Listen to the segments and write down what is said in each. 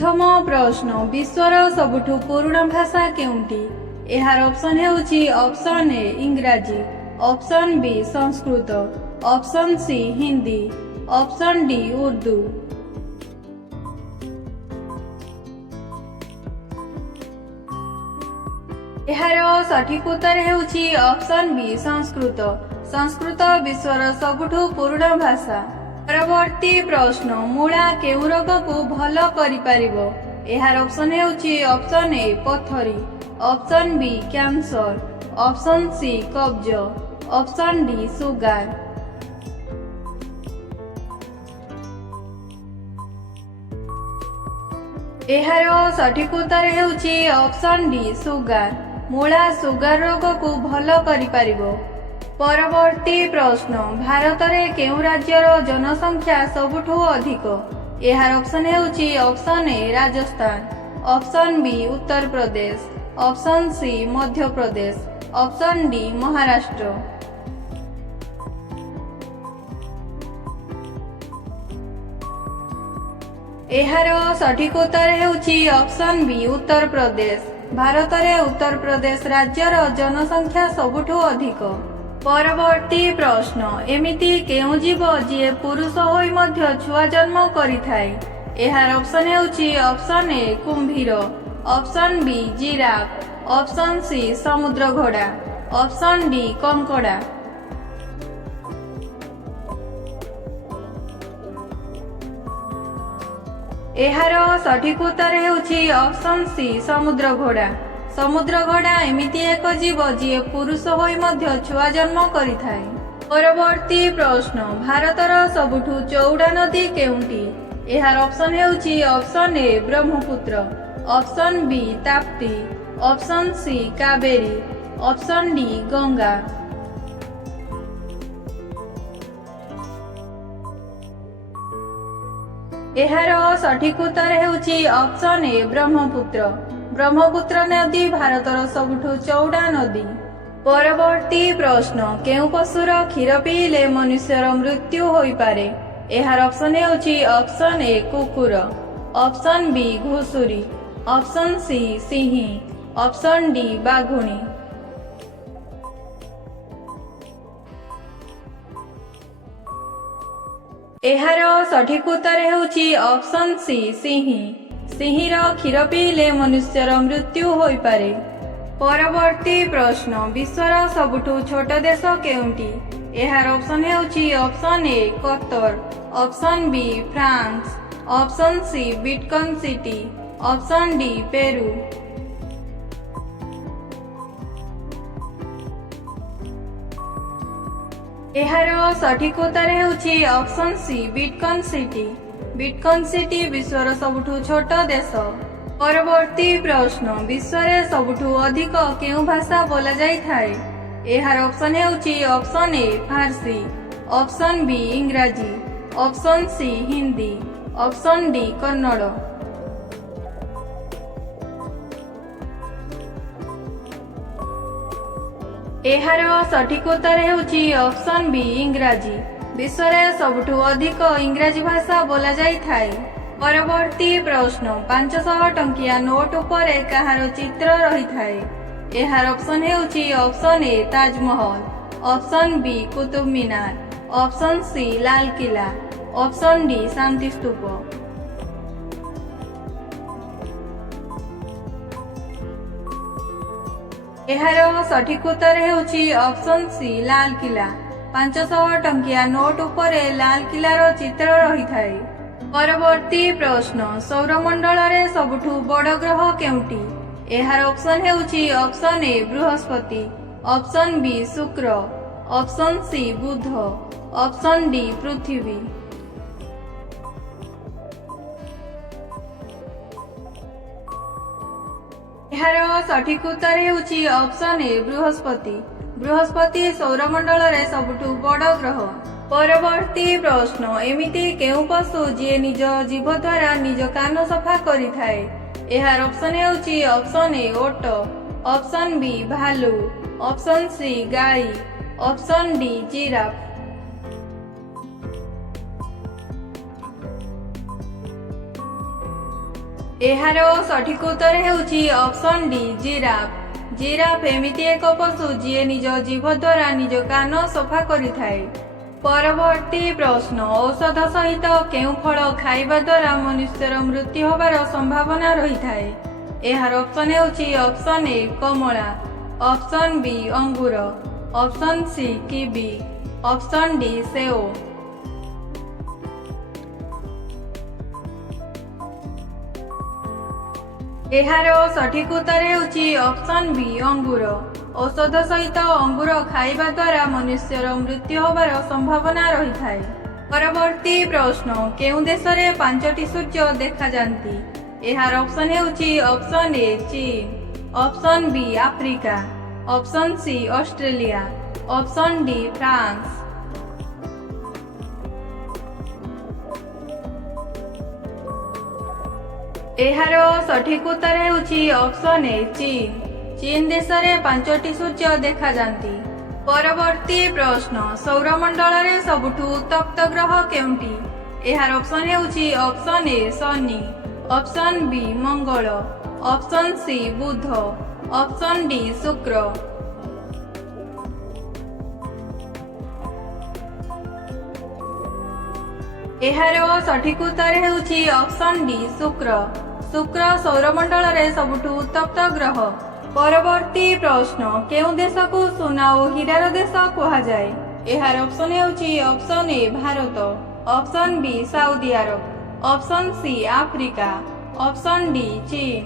प्रथम प्रश्न विश्वर सबुठु पुराना भाषा केउंटी? एहार ऑप्शन हेउची ऑप्शन ए इंग्राजी, option B Sanskrit, option C Hindi, option D Urdu. एहार सठिक उत्तर हेउची ऑप्शन बी संस्कृत। संस्कृत विश्वर सबुठु पुराना भाषा। परवर्ती प्रश्न मूला केउ रोग को भल करि पारिबो? एहार ऑप्शन हेउची ऑप्शन ए पथरी, option B cancer, option C कब्ज, ऑप्शन डी सुगर। एहार सठिक उत्तर हेउची ऑप्शन डी सुगर। मूला सुगर रोग को भल करि पारिबो। परवर्ती प्रश्न भारत में केउ राज्यर जनसंख्या सबुठु अधिक? एहार ऑप्शन हेउची option A Rajasthan, option B Uttar Pradesh, option C Madhya Pradesh, option D Maharashtra. एहार सठिक उत्तर हेउची ऑप्शन बी उत्तर प्रदेश। भारत में उत्तर प्रदेश राज्यर जनसंख्या सबुठु अधिक। परवर्ती प्रश्न एमिति केउ जीव जी पुरुष होई मध्य छुआ जन्म करिथाय? एहार ऑप्शन हेउची ऑप्शन ए कुंभीर, option B giraffe, option C समुद्र घोड़ा, ऑप्शन डी कंकड़ा। एहार सठिक उत्तर हेउची ऑप्शन सी समुद्र घोड़ा। समुद्र घोड़ा एमिति एक जीव जी पुरुष होई मध्य छुआ जन्म करिथाय। परवर्ती प्रश्न भारतर सबुठु चौड़ा नदी केउंटी? एहार ऑप्शन हेउची option A Brahmaputra, option B Tapti, option C Kaveri, option D Ganga. एहार सठिक उत्तर हेउची ऑप्शन ए ब्रह्मपुत्र। ब्रह्मपुत्र नदी भारतर सबुठु चौड़ा नदी। परवर्ती प्रश्न केउ पशुर क्षीर पीले मनुष्यर मृत्यु होई पारे? एहार ऑप्शन हेउची ऑप्शन ए कुकुर, ऑप्शन बी घुसुरी, ऑप्शन सी सिंही, ऑप्शन डी बाघुणी। एहार सठिक उत्तर हेउची ऑप्शन सी सिंही। सिंहीर क्षीर पीले मनुष्यर मृत्यु होई पारे। परवर्ती प्रश्न विश्वर सबुठु छोट देश केउंटी? एहार ऑप्शन हेउची option A Qatar, option B France, option C Vatican City, option D Peru. एहार सठिक उत्तर हेउची option C Vatican City. Vatican City विश्वर सबुठु छोट देश। परवर्ती प्रश्न विश्व सबुठु अधिक केउ भाषा बोला जाइथाय? एहार ऑप्शन हेउची ऑप्शन ए फारसी, ऑप्शन बी इंग्राजी, option C Hindi, option D Kannada. एहार सठिक उत्तर हेउची ऑप्शन बी इंग्राजी। विश्व सबुठु अधिक इंग्राजी भाषा बोला जाइथाय। परवर्ती प्रश्न 500 टंकिया नोट उपरे कहार चित्र रहिथाय? एहार ऑप्शन हेउची option A Taj Mahal, option B Qutub Minar, option C Lal Qila, option D Shanti Stupa. एहार सठिक उत्तर हेउची ऑप्शन सी लाल किला। 500 टंकिया नोट उपरे लाल किलार चित्र रहिथाय। परवर्ती प्रश्न सौरमंडल रे सबुठु बड़ ग्रह केउंटी? एहार ऑप्शन हेउची ऑप्शन ए बृहस्पति, ऑप्शन बी शुक्र, ऑप्शन सी बुध, ऑप्शन डी पृथ्वी। एहार सठिक उत्तर हेउची ऑप्शन ए बृहस्पति। बृहस्पति सौरमंडल रे सबुठु बड़ ग्रह। परवर्ती प्रश्न एमिति केउ पशु जी निज जीव द्वारा निज कान सफा करिथाय? एहार ऑप्शन हेउची ऑप्शन ए ओट, ऑप्शन बी भालू, ऑप्शन सी गाई, ऑप्शन डी जिराफ। ଏହାର ସଠିକ ଉତ୍ତର ହେଉଛି ଅପସନ୍ ଡି ଜିରାଫ। ଜିରାଫ ଏମିତି ଏକ ପଶୁ ଯିଏ ନିଜ ଜିଭ ଦ୍ୱାରା ନିଜ କାନ ସଫା କରିଥାଏ। ପରବର୍ତ୍ତୀ ପ୍ରଶ୍ନ, ଔଷଧ ସହିତ କେଉଁ ଫଳ ଖାଇବା ଦ୍ୱାରା ମନୁଷ୍ୟର ମୃତ୍ୟୁ ହେବାର ସମ୍ଭାବନା ରହିଥାଏ? ଏହାର ଅପସନ୍ ହେଉଛି option A Kamala, option B ଅଙ୍ଗୁର, ଅପସନ୍ ସି କିବି, ଅପସନ୍ ଡି ସେଓ। ଏହାର ସଠିକ ଉତ୍ତର ହେଉଛି ଅପସନ୍ ବି ଅଙ୍ଗୁର। ଔଷଧ ସହିତ ଅଙ୍ଗୁର ଖାଇବା ଦ୍ୱାରା ମନୁଷ୍ୟର ମୃତ୍ୟୁ ହେବାର ସମ୍ଭାବନା ରହିଥାଏ। ପରବର୍ତ୍ତୀ ପ୍ରଶ୍ନ, କେଉଁ ଦେଶରେ 5ଟି ସୂର୍ଯ୍ୟ ଦେଖାଯାନ୍ତି? ଏହାର ଅପସନ୍ ହେଉଛି ଅପସନ୍ ଏ ଚୀନ, option B Africa, option C Australia, option D France. ଏହାର ସଠିକ ଉତ୍ତର ହେଉଛି ଅପସନ୍ ଏ ଚୀନ। ଚୀନ ଦେଶରେ 5ଟି ସୂର୍ଯ୍ୟ ଦେଖାଯାନ୍ତି। ପରବର୍ତ୍ତୀ ପ୍ରଶ୍ନ, ସୌରମଣ୍ଡଳରେ ସବୁଠୁ ଉତ୍ତପ୍ତ ଗ୍ରହ କେଉଁଟି? ଏହାର ଅପସନ୍ ହେଉଛି option A Shani, option B Mangal, option C ବୁଧ, ଅପସନ୍ ଡି ଶୁକ୍ର। ଏହାର ସଠିକ ଉତ୍ତର ହେଉଛି ଅପସନ୍ ଡି ଶୁକ୍ର। ଶୁକ୍ର ସୌରମଣ୍ଡଳରେ ସବୁଠୁ ଉତ୍ତପ୍ତ ଗ୍ରହ। ପରବର୍ତ୍ତୀ ପ୍ରଶ୍ନ, କେଉଁ ଦେଶକୁ ସୁନା ଓ ହୀରାର ଦେଶ କୁହାଯାଏ? ଏହାର ଅପସନ୍ ହେଉଛି option A Bharat, option B Saudi Arab, option C Africa, option D ଚୀନ।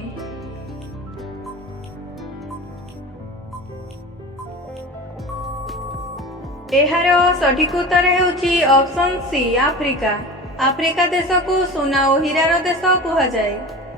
ଏହାର ସଠିକ ଉତ୍ତର ହେଉଛି ଅପସନ୍ ସି ଆଫ୍ରିକା। ଆଫ୍ରିକା ଦେଶକୁ ସୁନା ଓ ହୀରାର ଦେଶ କୁହାଯାଏ।